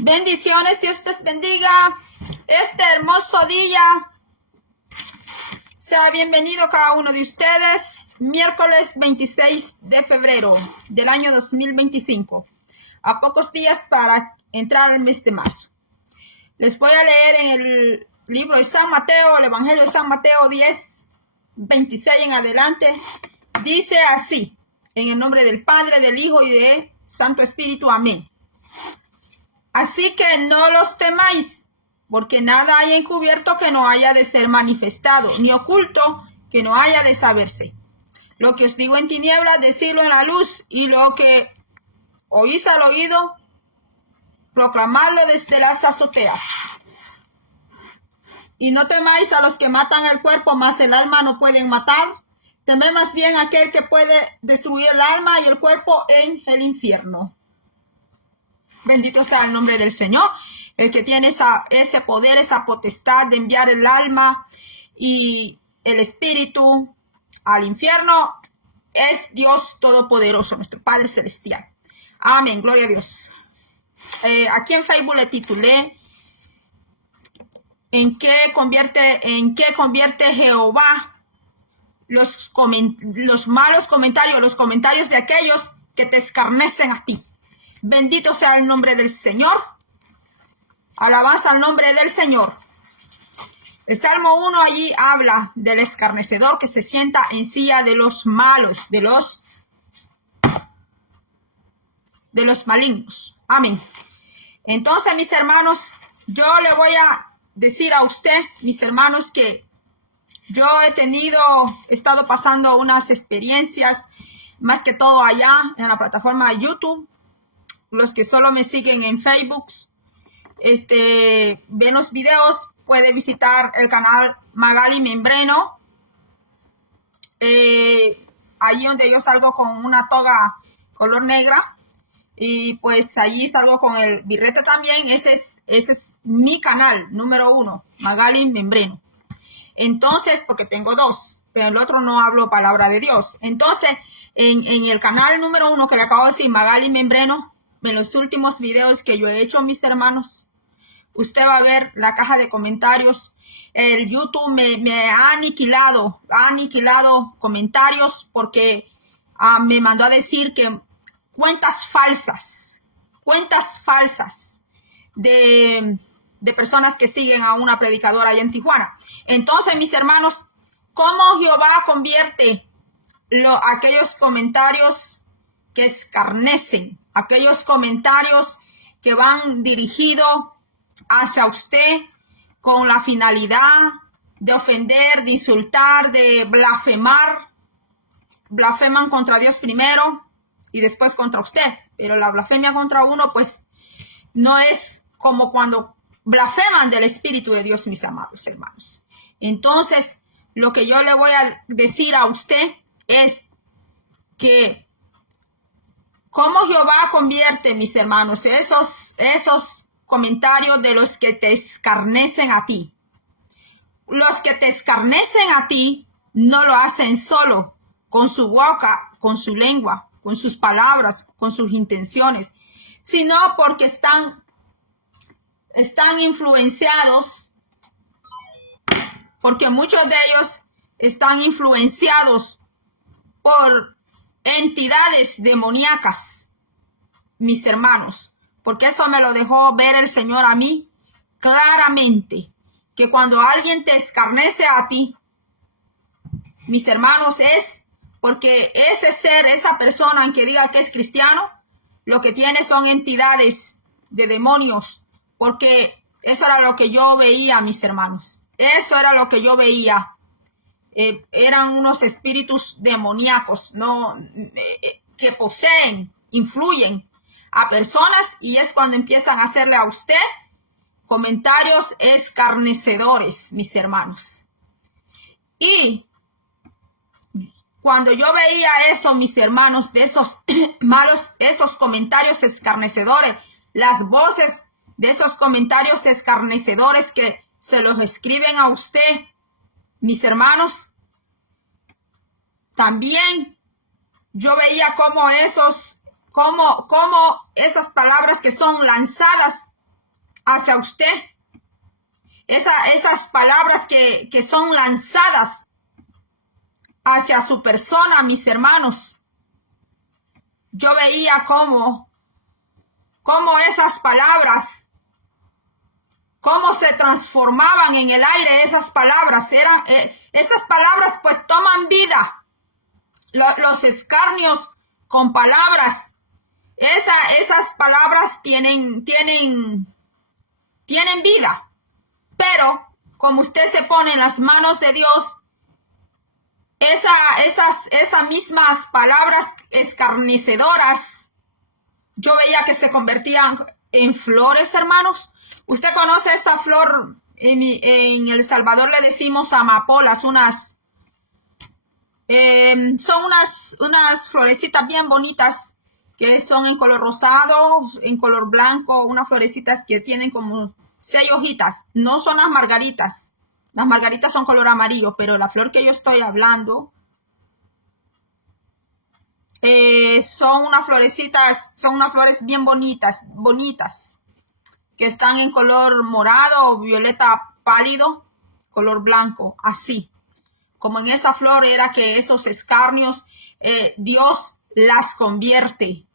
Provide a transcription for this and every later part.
Bendiciones, Dios les bendiga este hermoso día. Sea bienvenido cada uno de ustedes. Miércoles 26 de febrero del año 2025. A pocos días para entrar al mes de marzo. Les voy a leer en el libro de San Mateo, el Evangelio de San Mateo 10, 26 en adelante. Dice así, en el nombre del Padre, del Hijo y del Santo Espíritu. Amén. Así que no los temáis, porque nada hay encubierto que no haya de ser manifestado, ni oculto que no haya de saberse. Lo que os digo en tinieblas, decidlo en la luz, y lo que oís al oído, proclamadlo desde las azoteas. Y no temáis a los que matan el cuerpo, mas el alma no pueden matar. Temed más bien a aquel que puede destruir el alma y el cuerpo en el infierno. Bendito sea el nombre del Señor, el que tiene ese poder, esa potestad de enviar el alma y el espíritu al infierno, es Dios Todopoderoso, nuestro Padre Celestial. Amén, gloria a Dios. Aquí en Facebook le titulé ¿En qué convierte Jehová los malos comentarios, los comentarios de aquellos que te escarnecen a ti? Bendito sea el nombre del Señor. Alabanza al nombre del Señor. El Salmo 1 allí habla del escarnecedor que se sienta en silla de los malos, de los malignos. Amén. Entonces, mis hermanos, yo le voy a decir a usted, mis hermanos, que yo he estado pasando unas experiencias, más que todo allá en la plataforma de YouTube. Los que solo me siguen en Facebook, ven los videos, puede visitar el canal Magali Membreno. Allí donde yo salgo con una toga color negra. Y pues allí salgo con el birrete también. Ese es mi canal número 1, Magali Membreno. Entonces, porque tengo dos, pero el otro no hablo palabra de Dios. Entonces, en el canal número 1 que le acabo de decir, Magali Membreno, en los últimos videos que yo he hecho, mis hermanos, usted va a ver la caja de comentarios. El YouTube me ha aniquilado comentarios porque me mandó a decir que cuentas falsas de personas que siguen a una predicadora allá en Tijuana. Entonces, mis hermanos, ¿cómo Jehová convierte aquellos comentarios que escarnecen, aquellos comentarios que van dirigidos hacia usted con la finalidad de ofender, de insultar, de blasfemar? Blasfeman contra Dios primero y después contra usted. Pero la blasfemia contra uno, pues, no es como cuando blasfeman del Espíritu de Dios, mis amados hermanos. Entonces, lo que yo le voy a decir a usted es que cómo Jehová convierte, mis hermanos, esos comentarios de los que te escarnecen a ti. Los que te escarnecen a ti no lo hacen solo con su boca, con su lengua, con sus palabras, con sus intenciones, sino porque están influenciados, porque muchos de ellos están influenciados por entidades demoníacas, mis hermanos, porque eso me lo dejó ver el Señor a mí claramente, que cuando alguien te escarnece a ti, mis hermanos, es porque ese ser, esa persona, aunque diga que es cristiano, lo que tiene son entidades de demonios, porque eso era lo que yo veía, mis hermanos. Eso era lo que yo veía. Eran unos espíritus demoníacos, que poseen, influyen a personas, y es cuando empiezan a hacerle a usted comentarios escarnecedores, mis hermanos. Y cuando yo veía eso, mis hermanos, de esos esos comentarios escarnecedores, las voces de esos comentarios escarnecedores que se los escriben a usted, mis hermanos, también yo veía cómo esas palabras que son lanzadas hacia usted. Esas palabras que son lanzadas hacia su persona, mis hermanos. Yo veía cómo esas palabras, cómo se transformaban en el aire esas palabras. Esas palabras pues toman vida. Los escarnios con palabras, esas palabras tienen vida. Pero como usted se pone en las manos de Dios, esas mismas palabras escarnecedoras, yo veía que se convertían en flores, hermanos. Usted conoce esa flor, en El Salvador le decimos amapolas, son unas florecitas bien bonitas que son en color rosado, en color blanco, unas florecitas que tienen como 6 hojitas. No son las margaritas. Las margaritas son color amarillo, pero la flor que yo estoy hablando son unas florecitas, son unas flores bien bonitas, que están en color morado o violeta pálido, color blanco, así. Como en esa flor era que esos escarnios, Dios las convierte.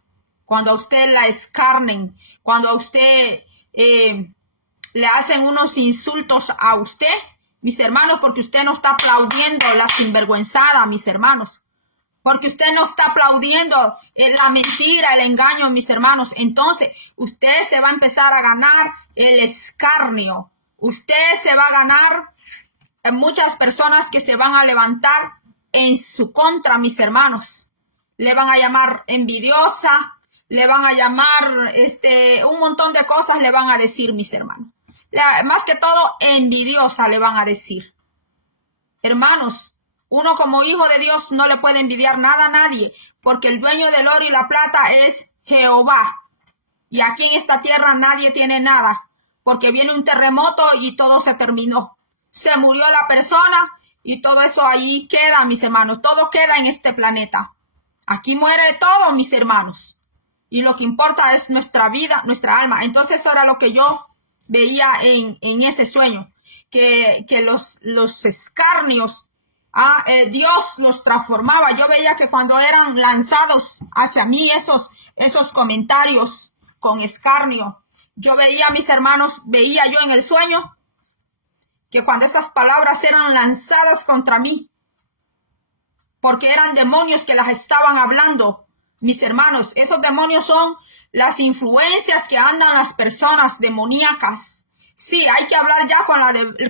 Cuando a usted la escarnen, cuando a usted le hacen unos insultos a usted, mis hermanos, porque usted no está aplaudiendo la sinvergüenzada, mis hermanos. Porque usted no está aplaudiendo la mentira, el engaño, mis hermanos. Entonces, usted se va a empezar a ganar el escarnio. Usted se va a ganar muchas personas que se van a levantar en su contra, mis hermanos. Le van a llamar envidiosa, le van a llamar un montón de cosas le van a decir, mis hermanos. Más que todo, envidiosa le van a decir. Hermanos, uno como hijo de Dios no le puede envidiar nada a nadie, porque el dueño del oro y la plata es Jehová. Y aquí en esta tierra nadie tiene nada, porque viene un terremoto y todo se terminó. Se murió la persona y todo eso ahí queda, mis hermanos. Todo queda en este planeta. Aquí muere todo, mis hermanos. Y lo que importa es nuestra vida, nuestra alma. Entonces eso era lo que yo veía en ese sueño. Que los escarnios, Dios los transformaba. Yo veía que cuando eran lanzados hacia mí esos comentarios con escarnio, yo veía, mis hermanos, veía yo en el sueño que cuando esas palabras eran lanzadas contra mí, porque eran demonios que las estaban hablando, mis hermanos, esos demonios son las influencias que andan las personas demoníacas. Sí, hay que hablar ya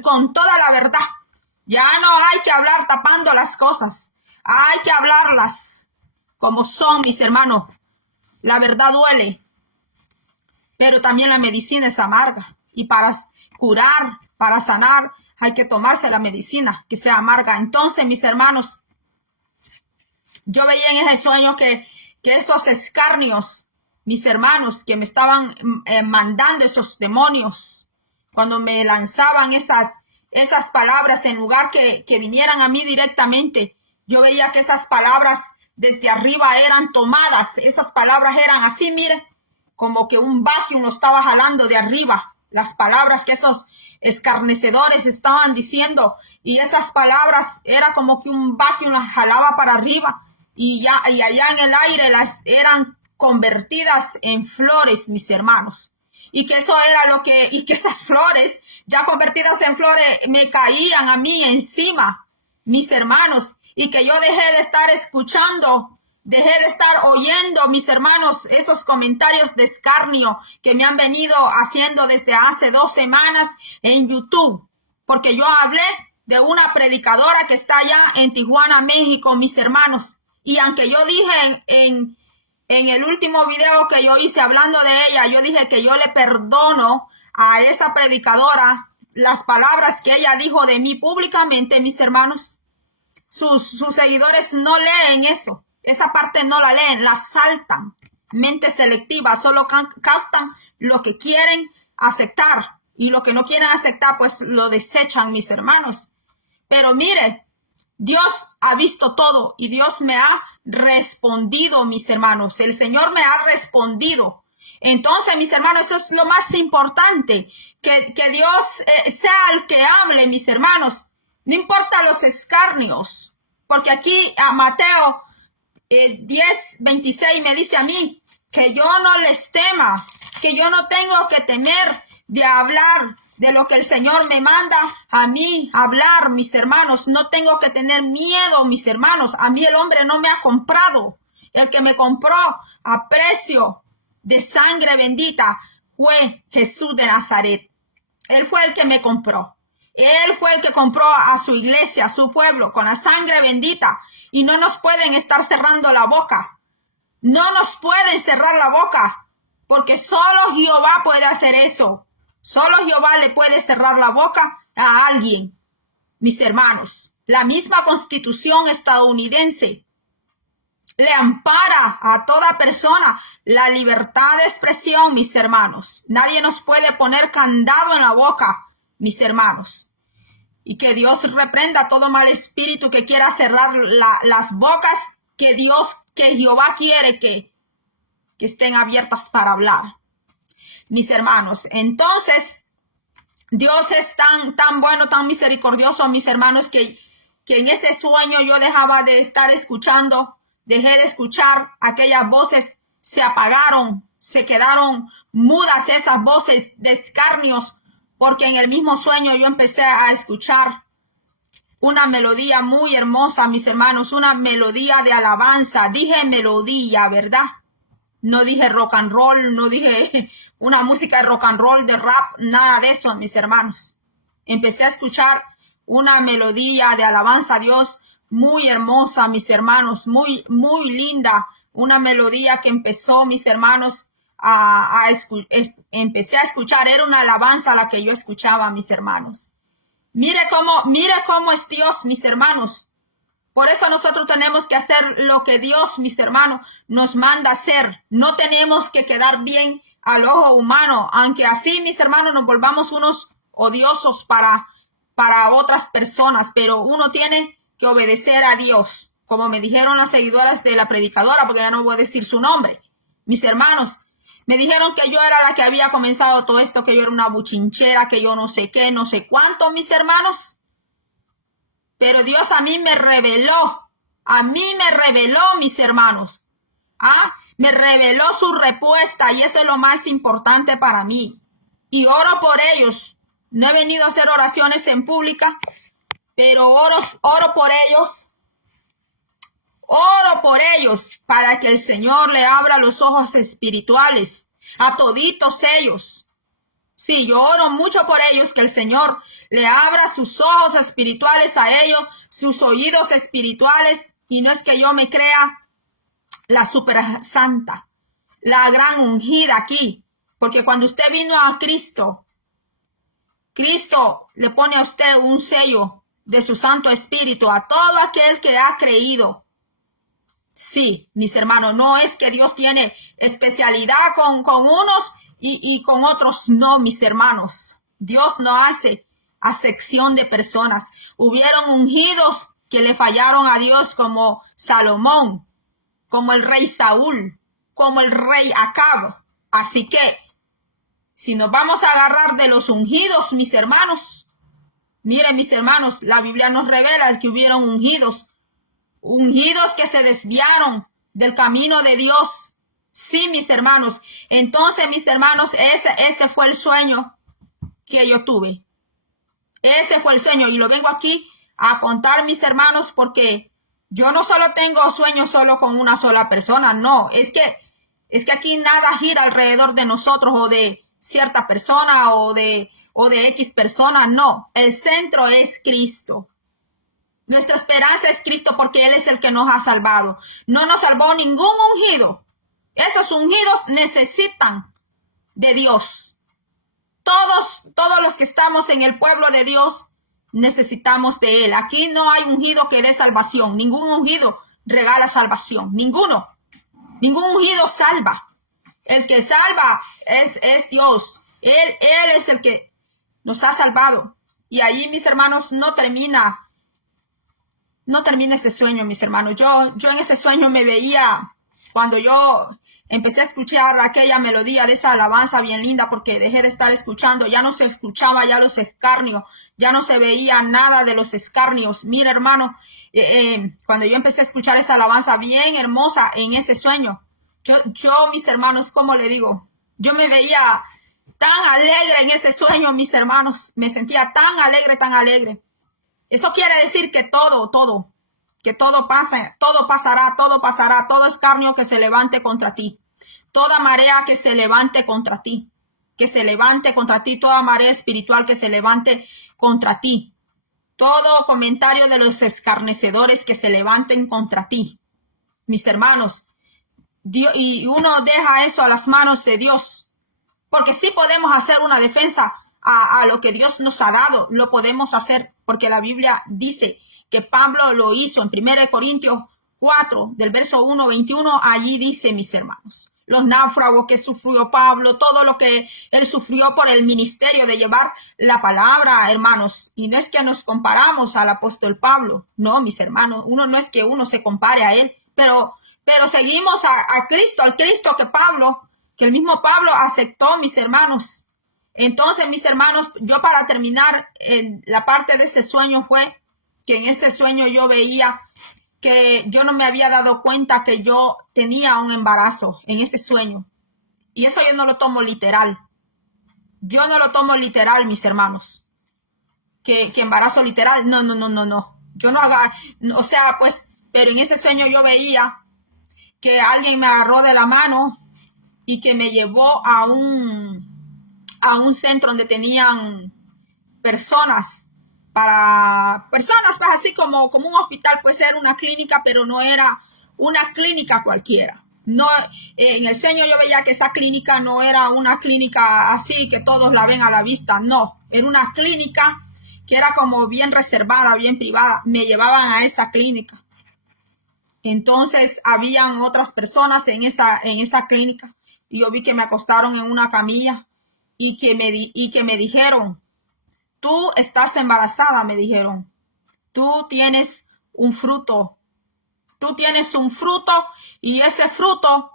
con toda la verdad. Ya no hay que hablar tapando las cosas. Hay que hablarlas como son, mis hermanos. La verdad duele, pero también la medicina es amarga. Y para curar, para sanar, hay que tomarse la medicina que sea amarga. Entonces, mis hermanos, yo veía en ese sueño que esos escarnios, mis hermanos, que me estaban mandando esos demonios, cuando me lanzaban esas palabras, en lugar que vinieran a mí directamente, yo veía que esas palabras desde arriba eran tomadas. Esas palabras eran así, mire, como que un vacuum lo estaba jalando de arriba. Las palabras que esos escarnecedores estaban diciendo, y esas palabras era como que un vacuum las jalaba para arriba, y allá en el aire las eran convertidas en flores, mis hermanos. Y que eso era y que esas flores ya convertidas en flores me caían a mí encima, mis hermanos, y que yo dejé de estar escuchando, dejé de estar oyendo, mis hermanos, esos comentarios de escarnio que me han venido haciendo desde hace 2 semanas en YouTube, porque yo hablé de una predicadora que está allá en Tijuana, México, mis hermanos, y aunque yo dije en el último video que yo hice hablando de ella, yo dije que yo le perdono a esa predicadora las palabras que ella dijo de mí públicamente, mis hermanos. Sus seguidores no leen eso. Esa parte no la leen, la saltan. Mente selectiva, solo captan lo que quieren aceptar. Y lo que no quieren aceptar, pues lo desechan, mis hermanos. Pero mire, Dios ha visto todo y Dios me ha respondido, mis hermanos. El Señor me ha respondido. Entonces, mis hermanos, eso es lo más importante, que Dios sea el que hable, mis hermanos. No importa los escarnios, porque aquí a Mateo 10:26 me dice a mí que yo no les tema, que yo no tengo que temer de hablar de lo que el Señor me manda a mí hablar, mis hermanos. No tengo que tener miedo, mis hermanos. A mí el hombre no me ha comprado. El que me compró a precio de sangre bendita fue Jesús de Nazaret. Él fue el que me compró. Él fue el que compró a su iglesia, a su pueblo, con la sangre bendita. Y no nos pueden estar cerrando la boca. No nos pueden cerrar la boca, porque solo Jehová puede hacer eso. Solo Jehová le puede cerrar la boca a alguien, mis hermanos. La misma Constitución estadounidense le ampara a toda persona la libertad de expresión, mis hermanos. Nadie nos puede poner candado en la boca, mis hermanos. Y que Dios reprenda todo mal espíritu que quiera cerrar las bocas que Jehová quiere que estén abiertas para hablar. Mis hermanos, entonces Dios es tan bueno, tan misericordioso, mis hermanos, que en ese sueño yo dejaba de estar escuchando, dejé de escuchar, aquellas voces se apagaron, se quedaron mudas esas voces de escarnios, porque en el mismo sueño yo empecé a escuchar una melodía muy hermosa, mis hermanos, una melodía de alabanza. Dije melodía, ¿verdad? No dije rock and roll, no dije una música de rock and roll, de rap, nada de eso, mis hermanos. Empecé a escuchar una melodía de alabanza a Dios muy hermosa, mis hermanos, muy linda. Una melodía que empezó, mis hermanos, empecé a escuchar. Era una alabanza la que yo escuchaba, mis hermanos. Mire cómo es Dios, mis hermanos. Por eso nosotros tenemos que hacer lo que Dios, mis hermanos, nos manda hacer. No tenemos que quedar bien al ojo humano, aunque así, mis hermanos, nos volvamos unos odiosos para otras personas, pero uno tiene que obedecer a Dios, como me dijeron las seguidoras de la predicadora, porque ya no voy a decir su nombre. Mis hermanos, me dijeron que yo era la que había comenzado todo esto, que yo era una buchinchera, que yo no sé qué, no sé cuánto, mis hermanos. Pero Dios a mí me reveló, mis hermanos. Me reveló su respuesta y eso es lo más importante para mí. Y oro por ellos. No he venido a hacer oraciones en pública, pero oro por ellos. Oro por ellos para que el Señor le abra los ojos espirituales a toditos ellos. Sí, yo oro mucho por ellos, que el Señor le abra sus ojos espirituales a ellos, sus oídos espirituales. Y no es que yo me crea la super santa, la gran ungida aquí. Porque cuando usted vino a Cristo, Cristo le pone a usted un sello de su Santo Espíritu a todo aquel que ha creído. Sí, mis hermanos, no es que Dios tiene especialidad con unos y con otros no, mis hermanos. Dios no hace acepción de personas. Hubieron ungidos que le fallaron a Dios, como Salomón, como el rey Saúl, como el rey Acab. Así que, si nos vamos a agarrar de los ungidos, mis hermanos, miren, mis hermanos, la Biblia nos revela que hubieron ungidos que se desviaron del camino de Dios. Sí, mis hermanos. Entonces, mis hermanos, ese fue el sueño que yo tuve. Ese fue el sueño y lo vengo aquí a contar, mis hermanos, porque yo no solo tengo sueños solo con una sola persona. No, es que aquí nada gira alrededor de nosotros o de cierta persona o de X persona. No, el centro es Cristo. Nuestra esperanza es Cristo, porque Él es el que nos ha salvado. No nos salvó ningún ungido. Esos ungidos necesitan de Dios. Todos los que estamos en el pueblo de Dios necesitamos de Él. Aquí no hay ungido que dé salvación. Ningún ungido regala salvación. Ninguno. Ningún ungido salva. El que salva es Dios. Él es el que nos ha salvado. Y allí, mis hermanos, no termina ese sueño, mis hermanos. Yo en ese sueño me veía, cuando yo empecé a escuchar aquella melodía de esa alabanza bien linda porque dejé de estar escuchando. Ya no se escuchaba ya los escarnios, ya no se veía nada de los escarnios. Mira, hermano, cuando yo empecé a escuchar esa alabanza bien hermosa en ese sueño, yo, mis hermanos, ¿cómo le digo? Yo me veía tan alegre en ese sueño, mis hermanos. Me sentía tan alegre, tan alegre. Eso quiere decir que que todo pasa, todo pasará, todo escarnio que se levante contra ti, toda marea que se levante contra ti, toda marea espiritual que se levante contra ti, todo comentario de los escarnecedores que se levanten contra ti, mis hermanos. Dios, y uno deja eso a las manos de Dios, porque sí podemos hacer una defensa a lo que Dios nos ha dado, lo podemos hacer, porque la Biblia dice que Pablo lo hizo en 1 Corintios 4, del verso 1, 21, allí dice, mis hermanos, los náufragos que sufrió Pablo, todo lo que él sufrió por el ministerio de llevar la palabra, hermanos, y no es que nos comparamos al apóstol Pablo, no, mis hermanos, no es que uno se compare a él, pero seguimos a Cristo, al Cristo que el mismo Pablo aceptó, mis hermanos. Entonces, mis hermanos, yo para terminar, en la parte de ese sueño fue que en ese sueño yo veía que yo no me había dado cuenta que yo tenía un embarazo en ese sueño. Y eso yo no lo tomo literal. Yo no lo tomo literal, mis hermanos. Que embarazo literal, no. Yo no haga, o sea, pues, pero en ese sueño yo veía que alguien me agarró de la mano y que me llevó a un centro donde tenían personas, pues así como un hospital, puede ser una clínica, pero no era una clínica cualquiera. No, en el sueño yo veía que esa clínica no era una clínica así que todos la ven a la vista, no, era una clínica que era como bien reservada, bien privada. Me llevaban a esa clínica. Entonces habían otras personas en esa clínica y yo vi que me acostaron en una camilla y que me dijeron, tú estás embarazada, me dijeron, tú tienes un fruto y ese fruto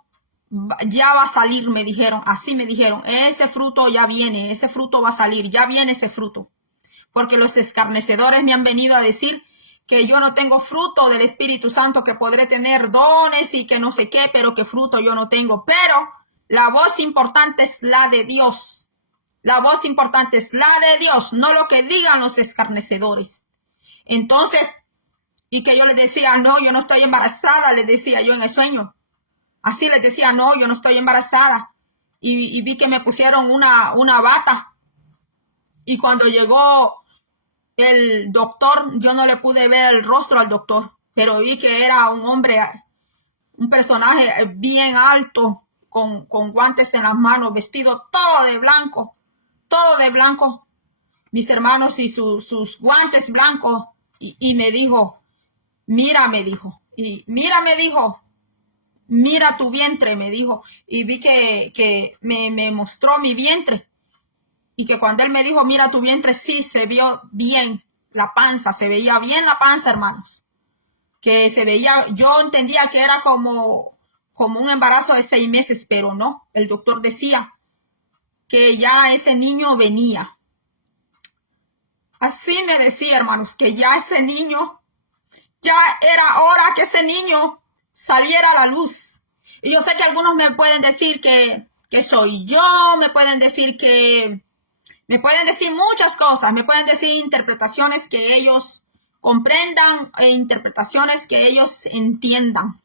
ya va a salir, me dijeron, así me dijeron, ese fruto ya viene, ese fruto va a salir, ya viene ese fruto, porque los escarnecedores me han venido a decir que yo no tengo fruto del Espíritu Santo, que podré tener dones y que no sé qué, pero que fruto yo no tengo, pero la voz importante es la de Dios. La voz importante es la de Dios, no lo que digan los escarnecedores. Entonces, y que yo les decía, no, yo no estoy embarazada, les decía yo en el sueño. Así les decía, no, yo no estoy embarazada. Y vi que me pusieron una bata. Y cuando llegó el doctor, yo no le pude ver el rostro al doctor, pero vi que era un hombre, un personaje bien alto, con guantes en las manos, vestido todo de blanco, mis hermanos, y sus guantes blancos, y me dijo, mira, me dijo, mira tu vientre, me dijo, y vi que me mostró mi vientre, y que cuando él me dijo, mira tu vientre, sí, se vio bien la panza, se veía bien la panza, hermanos, que se veía, yo entendía que era como un embarazo de 6 meses, pero no, el doctor decía que ya ese niño venía. Así me decía, hermanos, que ya ese niño, ya era hora que ese niño saliera a la luz. Y yo sé que algunos me pueden decir que soy yo, me pueden decir muchas cosas, me pueden decir interpretaciones que ellos comprendan e interpretaciones que ellos entiendan.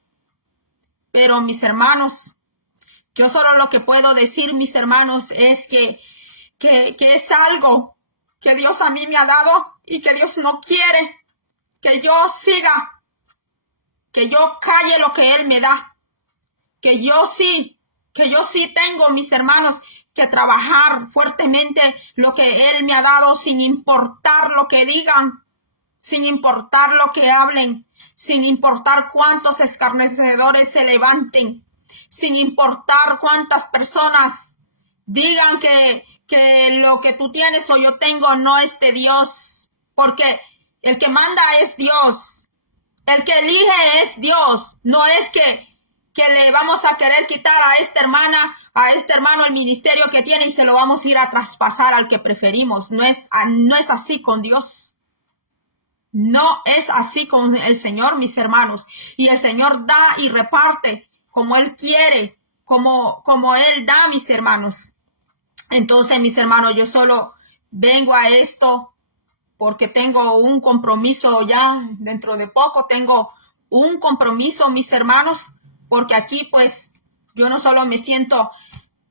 Pero mis hermanos, yo solo lo que puedo decir, mis hermanos, es que es algo que Dios a mí me ha dado y que Dios no quiere que yo siga, que yo calle lo que Él me da, que yo sí tengo, mis hermanos, que trabajar fuertemente lo que Él me ha dado sin importar lo que digan, sin importar lo que hablen, sin importar cuántos escarnecedores se levanten, sin importar cuántas personas digan que lo que tú tienes o yo tengo no es de Dios, porque el que manda es Dios, el que elige es Dios, no es que que le vamos a querer quitar a esta hermana, a este hermano el ministerio que tiene y se lo vamos a ir a traspasar al que preferimos. No es así con Dios. No es así con el Señor, mis hermanos. Y el Señor da y reparte como Él quiere, como Él da, mis hermanos. Entonces, mis hermanos, yo solo vengo a esto porque tengo un compromiso ya dentro de poco. Tengo un compromiso, mis hermanos, porque aquí pues yo no solo me siento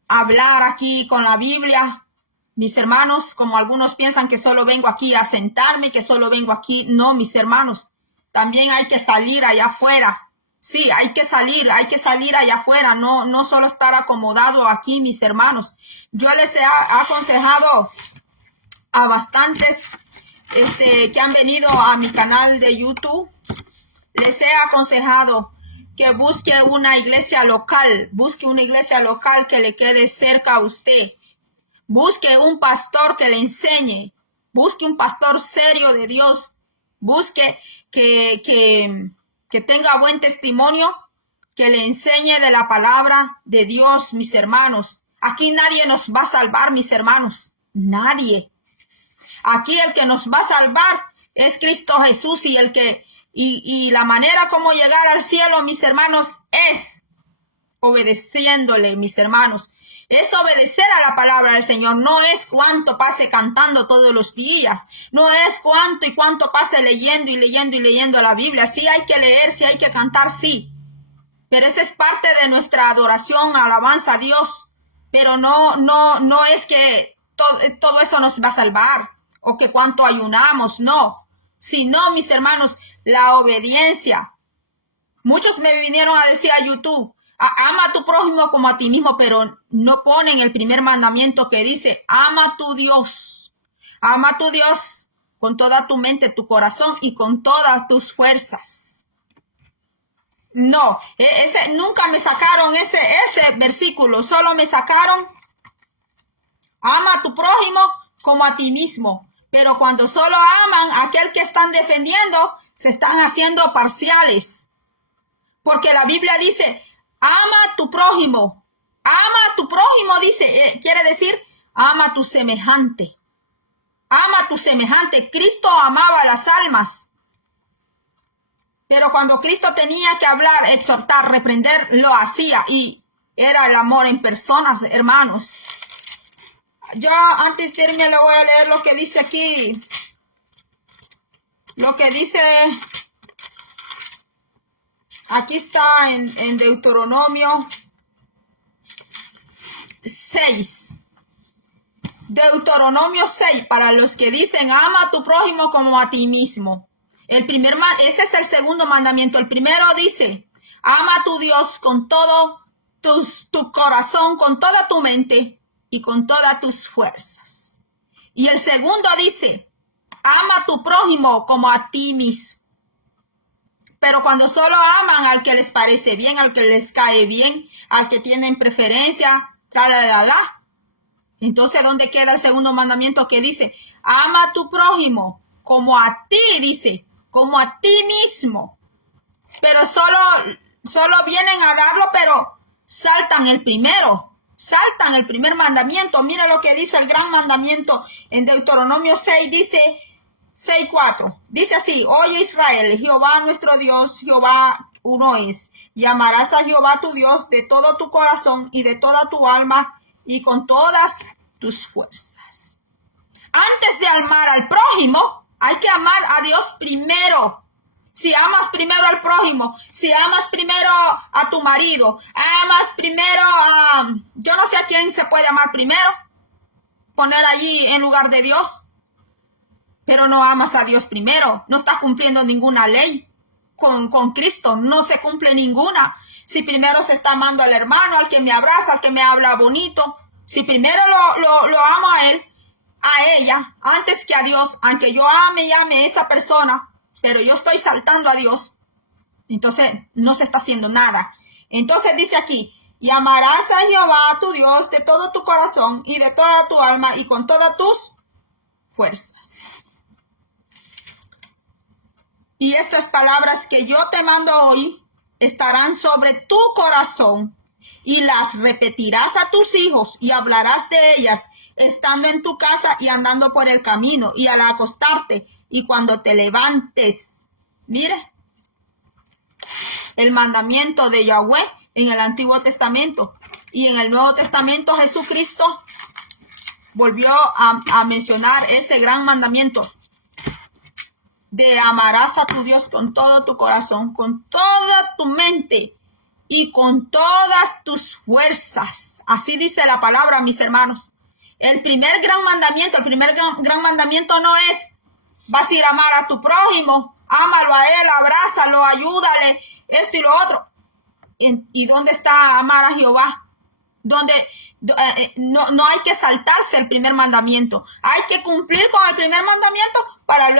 a hablar aquí con la Biblia, mis hermanos, como algunos piensan que solo vengo aquí a sentarme, que solo vengo aquí. No, mis hermanos, también hay que salir allá afuera. Sí, hay que salir allá afuera, no solo estar acomodado aquí, mis hermanos. Yo les he aconsejado a bastantes que han venido a mi canal de YouTube, les he aconsejado que busque una iglesia local, que le quede cerca a usted. Busque un pastor que le enseñe, busque un pastor serio de Dios, busque que tenga buen testimonio, que le enseñe de la palabra de Dios, mis hermanos. Aquí nadie nos va a salvar, mis hermanos, nadie. Aquí el que nos va a salvar es Cristo Jesús y la manera como llegar al cielo, mis hermanos, es obedeciéndole, mis hermanos. Es obedecer a la palabra del Señor. No es cuánto pase cantando todos los días. No es cuánto pase leyendo la Biblia. Sí hay que leer, sí hay que cantar, sí. Pero esa es parte de nuestra adoración, alabanza a Dios. Pero no es que todo eso nos va a salvar. O que cuánto ayunamos, no. Sino, mis hermanos, la obediencia. Muchos me vinieron a decir a YouTube, ama a tu prójimo como a ti mismo, pero no ponen el primer mandamiento que dice, ama a tu Dios. Ama a tu Dios con toda tu mente, tu corazón y con todas tus fuerzas. No, nunca me sacaron ese versículo, solo me sacaron, ama a tu prójimo como a ti mismo. Pero cuando solo aman a aquel que están defendiendo, se están haciendo parciales. Porque la Biblia dice, ama a tu prójimo. Ama a tu prójimo, dice, quiere decir, ama a tu semejante. Ama a tu semejante. Cristo amaba las almas. Pero cuando Cristo tenía que hablar, exhortar, reprender, lo hacía. Y era el amor en personas, hermanos. Yo antes de irme le voy a leer lo que dice aquí. Lo que dice... Aquí está en Deuteronomio 6. Deuteronomio 6, para los que dicen, ama a tu prójimo como a ti mismo. Ese es el segundo mandamiento. El primero dice, ama a tu Dios con todo tu corazón, con toda tu mente y con todas tus fuerzas. Y el segundo dice, ama a tu prójimo como a ti mismo. Pero cuando solo aman al que les parece bien, al que les cae bien, al que tienen preferencia, entonces, ¿dónde queda el segundo mandamiento que dice, ama a tu prójimo como a ti, dice, como a ti mismo? Pero solo vienen a darlo, pero saltan el primer mandamiento. Mira lo que dice el gran mandamiento en Deuteronomio 6, dice 6:4. Dice así, oye Israel, Jehová nuestro Dios, Jehová uno es. Y amarás a Jehová tu Dios de todo tu corazón y de toda tu alma y con todas tus fuerzas. Antes de amar al prójimo, hay que amar a Dios primero. Si amas primero al prójimo, si amas primero a tu marido, amas primero a... Yo no sé a quién se puede amar primero, poner allí en lugar de Dios, pero no amas a Dios primero, no estás cumpliendo ninguna ley con Cristo, no se cumple ninguna. Si primero se está amando al hermano, al que me abraza, al que me habla bonito, si primero lo amo a él, a ella, antes que a Dios, aunque yo ame y ame a esa persona, pero yo estoy saltando a Dios, entonces no se está haciendo nada. Entonces dice aquí, y amarás a Jehová tu Dios de todo tu corazón y de toda tu alma y con todas tus fuerzas. Y estas palabras que yo te mando hoy estarán sobre tu corazón y las repetirás a tus hijos y hablarás de ellas estando en tu casa y andando por el camino y al acostarte y cuando te levantes. Mire, el mandamiento de Yahweh en el Antiguo Testamento y en el Nuevo Testamento Jesucristo volvió a mencionar ese gran mandamiento de amarás a tu Dios con todo tu corazón, con toda tu mente y con todas tus fuerzas. Así dice la palabra, mis hermanos. El primer gran mandamiento no es vas a ir a amar a tu prójimo, ámalo a él, abrázalo, ayúdale, esto y lo otro. ¿Y dónde está amar a Jehová? Donde no hay que saltarse el primer mandamiento. Hay que cumplir con el primer mandamiento para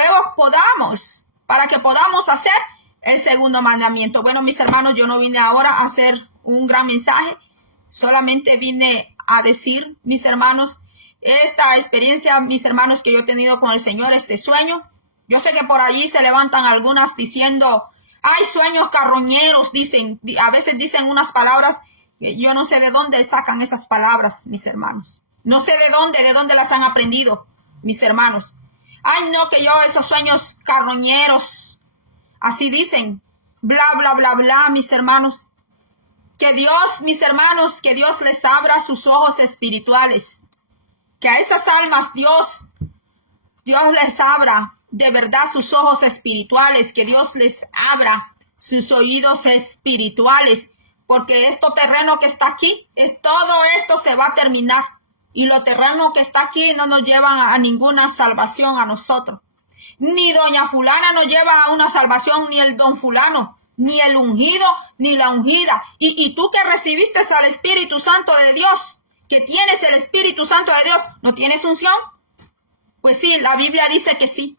que podamos hacer el segundo mandamiento. Bueno, mis hermanos, yo no vine ahora a hacer un gran mensaje. Solamente vine a decir, mis hermanos, esta experiencia, mis hermanos, que yo he tenido con el Señor, este sueño. Yo sé que por allí se levantan algunas diciendo, hay sueños carroñeros, dicen, a veces dicen unas palabras. Yo no sé de dónde sacan esas palabras, mis hermanos. No sé de dónde las han aprendido, mis hermanos. Ay, no, que yo esos sueños carroñeros, así dicen, bla, bla, bla, bla, mis hermanos. Que Dios, mis hermanos, que Dios les abra sus ojos espirituales. Que a esas almas Dios les abra de verdad sus ojos espirituales. Que Dios les abra sus oídos espirituales. Porque esto terreno que está aquí, todo esto se va a terminar. Y lo terreno que está aquí no nos lleva a ninguna salvación a nosotros. Ni doña fulana nos lleva a una salvación, ni el don fulano, ni el ungido, ni la ungida. Y tú que recibiste al Espíritu Santo de Dios, que tienes el Espíritu Santo de Dios, ¿no tienes unción? Pues sí, la Biblia dice que sí.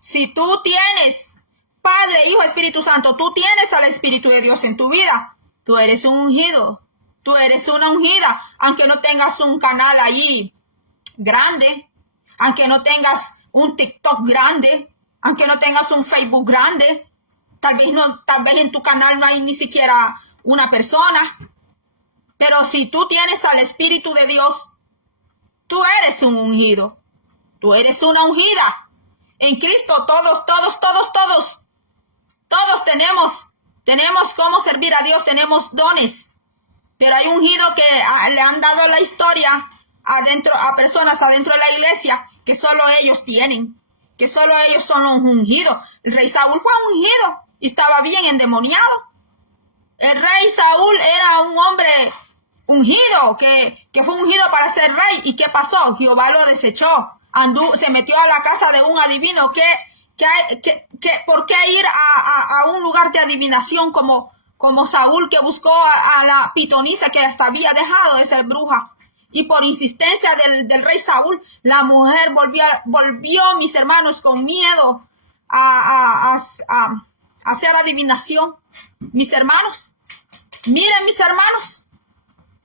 Si tú tienes Padre, Hijo, Espíritu Santo, tú tienes al Espíritu de Dios en tu vida. Tú eres un ungido, tú eres una ungida, aunque no tengas un canal ahí grande, aunque no tengas un TikTok grande, aunque no tengas un Facebook grande, tal vez en tu canal no hay ni siquiera una persona, pero si tú tienes al Espíritu de Dios, tú eres un ungido, tú eres una ungida. En Cristo todos tenemos cómo servir a Dios, tenemos dones, pero hay ungido que le han dado la historia a personas adentro de la iglesia que solo ellos tienen, que solo ellos son los ungidos. El rey Saúl fue ungido y estaba bien endemoniado. El rey Saúl era un hombre ungido, que fue ungido para ser rey. ¿Y qué pasó? Jehová lo desechó, se metió a la casa de un adivino. ¿Por qué ir a un lugar de adivinación como Saúl, que buscó a la pitonisa que hasta había dejado de ser bruja? Y por insistencia del rey Saúl, la mujer volvió, mis hermanos, con miedo a hacer adivinación. Mis hermanos, miren, mis hermanos.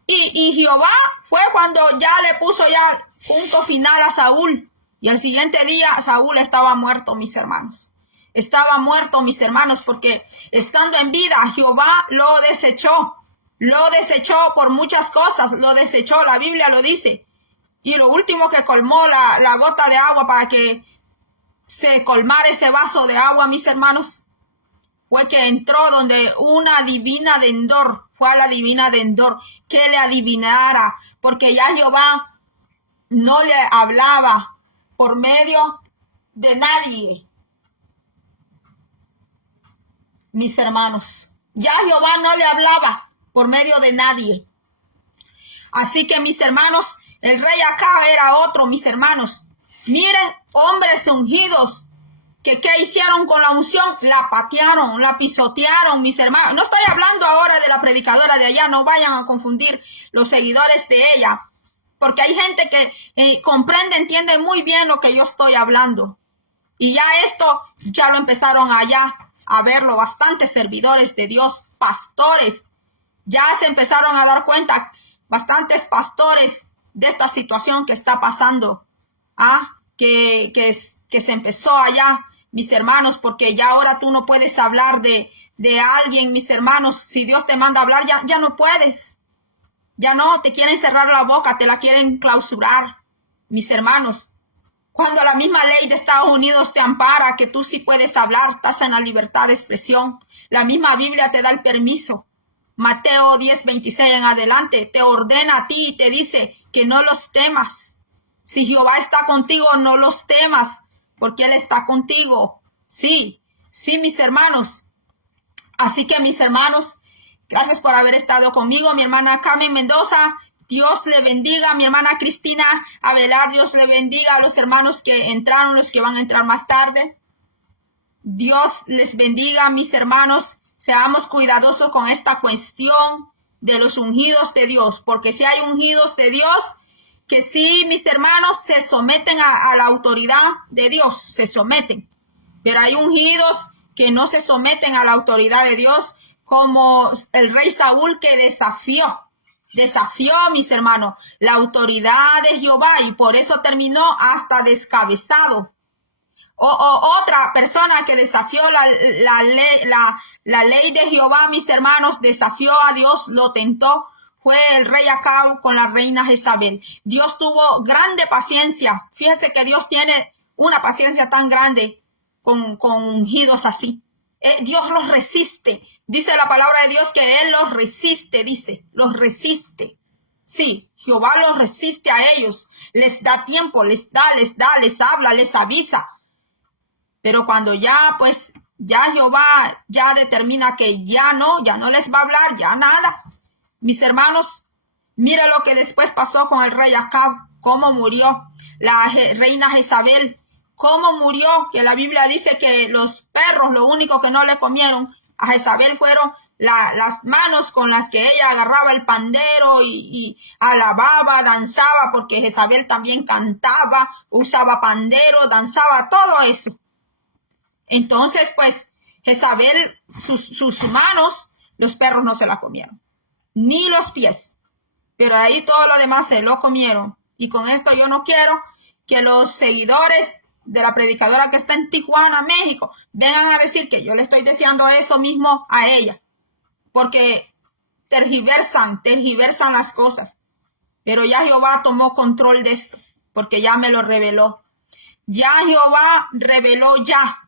Y Jehová fue cuando ya le puso ya punto final a Saúl. Y al siguiente día Saúl estaba muerto, mis hermanos. Estaba muerto, mis hermanos, porque estando en vida, Jehová lo desechó. Lo desechó por muchas cosas, lo desechó, la Biblia lo dice. Y lo último que colmó la gota de agua para que se colmara ese vaso de agua, mis hermanos, fue que entró donde una adivina de Endor, fue a la adivina de Endor, que le adivinara, porque ya Jehová no le hablaba por medio de nadie. Mis hermanos, ya Jehová no le hablaba por medio de nadie. Así que, mis hermanos, el rey Acab era otro, mis hermanos. Mire, hombres ungidos, que ¿qué hicieron con la unción? La patearon, la pisotearon, mis hermanos. No estoy hablando ahora de la predicadora de allá, no vayan a confundir los seguidores de ella, porque hay gente que comprende, entiende muy bien lo que yo estoy hablando. Y ya esto, ya lo empezaron allá a verlo bastantes servidores de Dios, pastores. Ya se empezaron a dar cuenta bastantes pastores de esta situación que está pasando. Que se empezó allá, mis hermanos, porque ya ahora tú no puedes hablar de de alguien, mis hermanos, si Dios te manda a hablar, ya no puedes. Ya no, te quieren cerrar la boca, te la quieren clausurar, mis hermanos. Cuando la misma ley de Estados Unidos te ampara, que tú sí puedes hablar, estás en la libertad de expresión. La misma Biblia te da el permiso. Mateo 10:26 en adelante, te ordena a ti y te dice que no los temas. Si Jehová está contigo, no los temas, porque Él está contigo. Sí, mis hermanos. Así que, mis hermanos, gracias por haber estado conmigo. Mi hermana Carmen Mendoza, Dios le bendiga. Mi hermana Cristina Avelar, Dios le bendiga. A los hermanos que entraron, los que van a entrar más tarde. Dios les bendiga, mis hermanos. Seamos cuidadosos con esta cuestión de los ungidos de Dios, porque si hay ungidos de Dios, que sí, mis hermanos, se someten a la autoridad de Dios, se someten. Pero hay ungidos que no se someten a la autoridad de Dios, como el rey Saúl, que desafió, mis hermanos, la autoridad de Jehová, y por eso terminó hasta descabezado. Otra persona que desafió la ley de Jehová, mis hermanos, desafió a Dios, lo tentó, fue el rey Acab con la reina Jezabel. Dios tuvo grande paciencia. Fíjese que Dios tiene una paciencia tan grande con ungidos así. Dios los resiste. Dice la palabra de Dios que Él los resiste, los resiste. Sí, Jehová los resiste a ellos. Les da tiempo, les habla, les avisa. Pero cuando ya Jehová ya determina que ya no les va a hablar, ya nada. Mis hermanos, mira lo que después pasó con el rey Acab, cómo murió la reina Jezabel, cómo murió, que la Biblia dice que los perros, lo único que no le comieron a Jezabel fueron las manos con las que ella agarraba el pandero y alababa, danzaba, porque Jezabel también cantaba, usaba pandero, danzaba, todo eso. Entonces, pues, Jezabel, sus manos, los perros no se la comieron, ni los pies, pero ahí todo lo demás se lo comieron. Y con esto yo no quiero que los seguidores de la predicadora que está en Tijuana, México, vengan a decir que yo le estoy deseando eso mismo a ella, porque tergiversan las cosas. Pero ya Jehová tomó control de esto, porque ya me lo reveló. Ya Jehová reveló ya.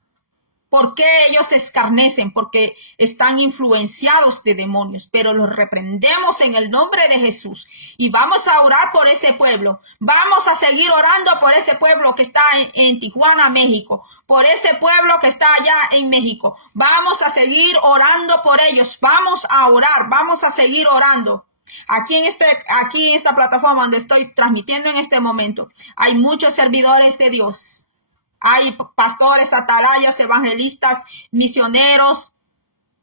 ¿Por qué ellos se escarnecen? Porque están influenciados de demonios, pero los reprendemos en el nombre de Jesús y vamos a orar por ese pueblo. Vamos a seguir orando por ese pueblo que está en Tijuana, México, por ese pueblo que está allá en México. Vamos a seguir orando por ellos. Vamos a orar, vamos a seguir orando. Aquí en esta plataforma donde estoy transmitiendo en este momento, hay muchos servidores de Dios. Hay pastores, atalayas, evangelistas, misioneros,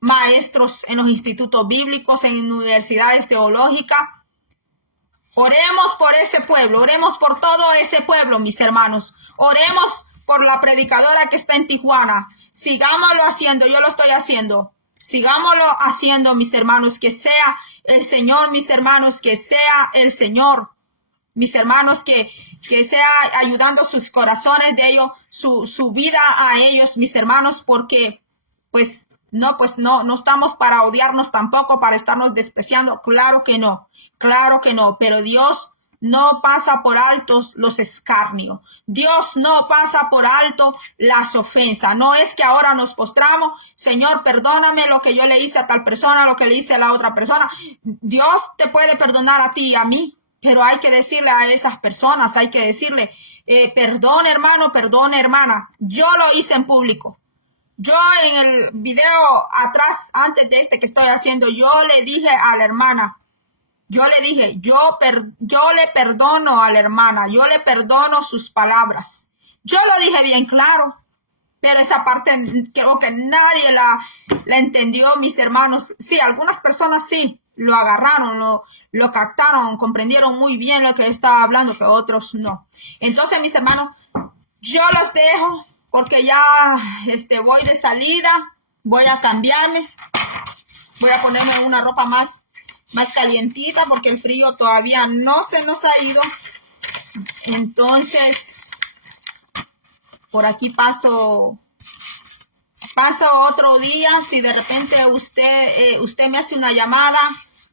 maestros en los institutos bíblicos, en universidades teológicas. Oremos por ese pueblo, oremos por todo ese pueblo, mis hermanos. Oremos por la predicadora que está en Tijuana. Sigámoslo haciendo, yo lo estoy haciendo. Sigámoslo haciendo, mis hermanos, que sea el Señor, mis hermanos, que sea el Señor. Mis hermanos, que sea ayudando sus corazones de ellos, su vida a ellos, mis hermanos, porque no estamos para odiarnos tampoco, para estarnos despreciando. Claro que no, pero Dios no pasa por alto los escarnios. Dios no pasa por alto las ofensas. No es que ahora nos postramos, Señor, perdóname lo que yo le hice a tal persona, lo que le hice a la otra persona. Dios te puede perdonar a ti y a mí. Pero hay que decirle a esas personas, hay que decirle, perdón hermano, perdón hermana, yo lo hice en público. Yo en el video atrás, antes de este que estoy haciendo, yo le dije a la hermana, yo le perdono a la hermana, yo le perdono sus palabras. Yo lo dije bien claro, pero esa parte creo que nadie la entendió, mis hermanos. Sí, algunas personas sí lo agarraron, lo captaron, comprendieron muy bien lo que estaba hablando, pero otros no. Entonces, mis hermanos, yo los dejo porque ya voy de salida, voy a cambiarme, voy a ponerme una ropa más calientita porque el frío todavía no se nos ha ido. Entonces, por aquí paso paso otro día, si de repente usted me hace una llamada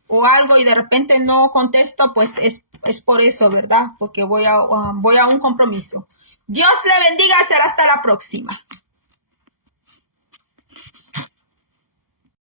o algo y de repente no contesto, pues es por eso, ¿verdad? Porque voy a un compromiso. Dios le bendiga, será hasta la próxima.